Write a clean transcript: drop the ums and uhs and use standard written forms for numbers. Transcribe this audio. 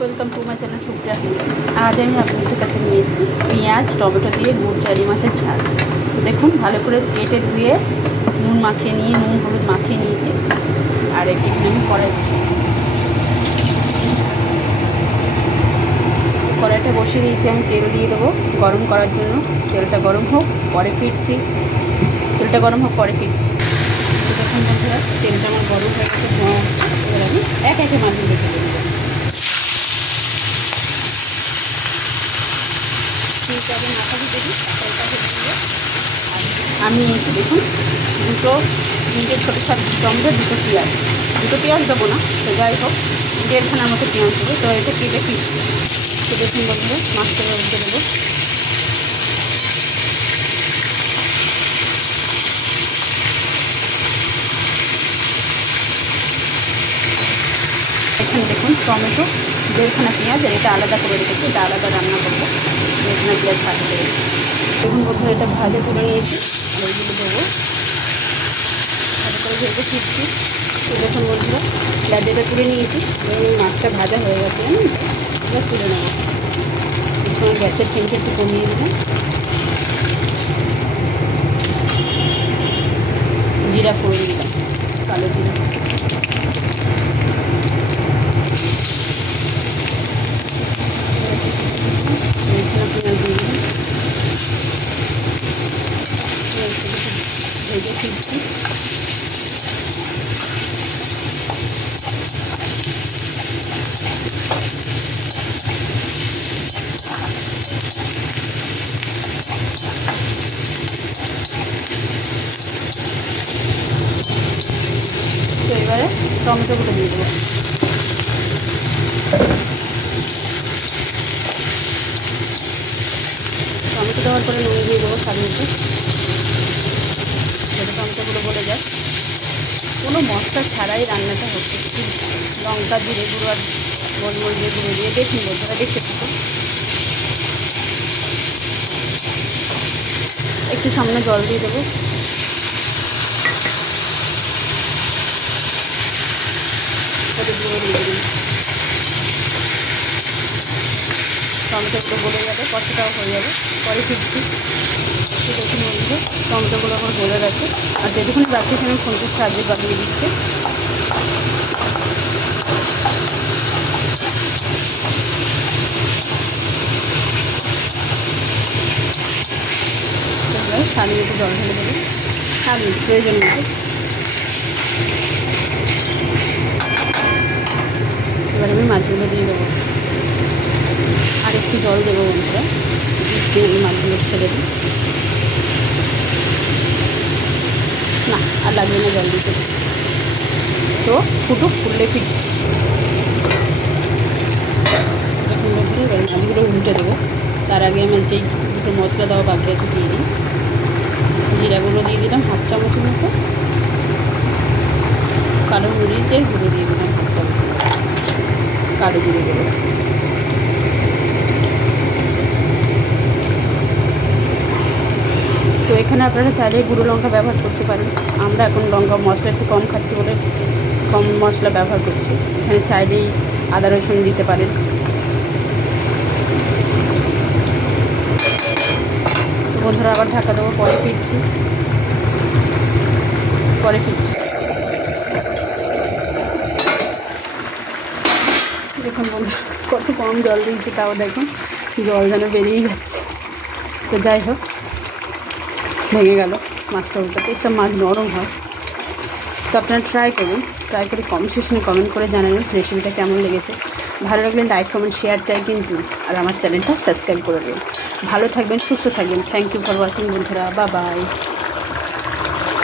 Welcome to my channel Supriya. আজ আমি আপনাদের কাছে নিয়ে এসেছি পেঁয়াজ টমেটো দিয়ে গুড় চালি মাছের ঝাল। তো দেখুন, ভালো করে কেটে ধুয়ে নুন মাখিয়ে নিয়ে নুন হলুদ মাখিয়ে নিয়েছি। আর এখানে আমি কড়াইটা বসিয়ে দিয়েছি। আমি তেল দিয়ে দেবো গরম করার জন্য। তেলটা গরম হোক, পরে ফিরছি। তো দেখুন বন্ধুরা, তেলটা আমার গরম হয়ে গেছে, ধোঁয়া হচ্ছে। এবার আমি এক একে মাছগুলো ভেজে দেবো। আমি মাথা দিতে দিই, তেলটা ভেজে দিয়ে আমি নিয়েছি দেখুন তিনটে ছোটো ছোটো টমেটো, দুটো পেঁয়াজ দেবো না, তো যাই হোক 1.5খানার মতো পেঁয়াজ দেবো। তো এটা কেটে ফিরছি। তো দেখুন বন্ধুরা, মাছটা উঠে দেবো। এখানে দেখুন টমেটো, 1.5খানা পেঁয়াজ, আর এটা আলাদা করে রেখেছি, এটা আলাদা রান্না করবো। 1.5খানা পেঁয়াজ ভাজা করে দেখুন বন্ধুরা, এটা ভাজা করে নিয়েছি। আর এইগুলো দেবো, ভালো করে ভেজে ফিরছি। তো দেখুন বন্ধুরা, পেঁয়াজটা তুলে নিয়েছি। মাছটা ভাজা হয়ে গেছে, এবার তুলে নেবো। এই সময় গ্যাসের ফ্লেমটা একটু কমিয়ে দেবেন। জিরা ফোড়ন দিলাম, কালো জিরা। পেঁয়াজ দিয়ে দিলাম, ভেজে ফিরছি। তো এবারে টমেটোগুলো দিয়ে দেবো। টমেটো দেওয়ার পরে নুন দিয়ে দেবো স্বাদ মতো, যাতে টমেটোগুলো গলে যায়। কোনো মশলা ছাড়াই রান্নাটা হচ্ছে, লঙ্কা জিরে গুঁড়ো আর গোলমরিচের গুঁড়ো দিয়ে। দেখুন বন্ধুরা, দেখতে থাকুন। একটু সামনে জল দিয়ে দেবো। গুঁড়ো দিয়ে দেবেন। টমেটোগুলো গলে যাবে, কষাটাও হয়ে যাবে, পরে ফিরছি। তো দেখুন বন্ধুরা, টমেটোগুলো আমার গলে গেছে। আর যেটুকুনি বাকি আমি ফোনটার সাহায্যে বানিয়ে দিচ্ছি। স্বাদ মতো জল ঢেলে দেবো, স্বাদ মতো প্রয়োজন মতো। এবার আমি মাছগুলো দিয়ে দেবো, আর একটু জল দেবো বন্ধুরা, দিচ্ছি। আমি মাছগুলো ছেড়ে দিই, না আর লাগবে না জল দিতে। তো ফুটলে ফিরছি। দেখুন বন্ধুরা, এবার মাছগুলো উল্টে দেবো। তার আগে আমার যেই দুটো মশলা দেওয়া বাকি আছে দিয়ে দিই। জিরাগুলো দিয়ে দিলাম 1/2 চামচের মতো, কালো মরিচের গুঁড়ো দিয়ে দিলাম 1/2 চামচ, কালো জিরে গুঁড়ো। তো এখানে আপনারা চাইলে গুঁড়ো লঙ্কা ব্যবহার করতে পারেন। আমরা এখন লঙ্কা মশলা একটু কম খাচ্ছি বলে কম মশলা ব্যবহার করছি। এখানে চাইলেই আদা রসুন দিতে পারেন। বন্ধুরা, আবার ঢাকা দেবো, পরে ফিরছি। দেখুন বন্ধুরা, কত কম জল দিয়েছি, তাও দেখুন জল যেন বেরিয়ে যাচ্ছে। তো যাই হোক, ভেঙে গেল মাছটা উল্টাতে। এসব মাছ নরম হয়। তো আপনারা ট্রাই করে কমেন্ট সেকশনে কমেন্ট করে জানাবেন রেসিপিটা কেমন লেগেছে। ভালো লাগলে লাইক কমেন্ট শেয়ার চাই কিন্তু। আর আমার চ্যানেলটা সাবস্ক্রাইব করে দিন। ভালো থাকবেন, সুস্থ থাকবেন। থ্যাংক ইউ ফর ওয়াচিং বন্ধুরা, বাই বাই।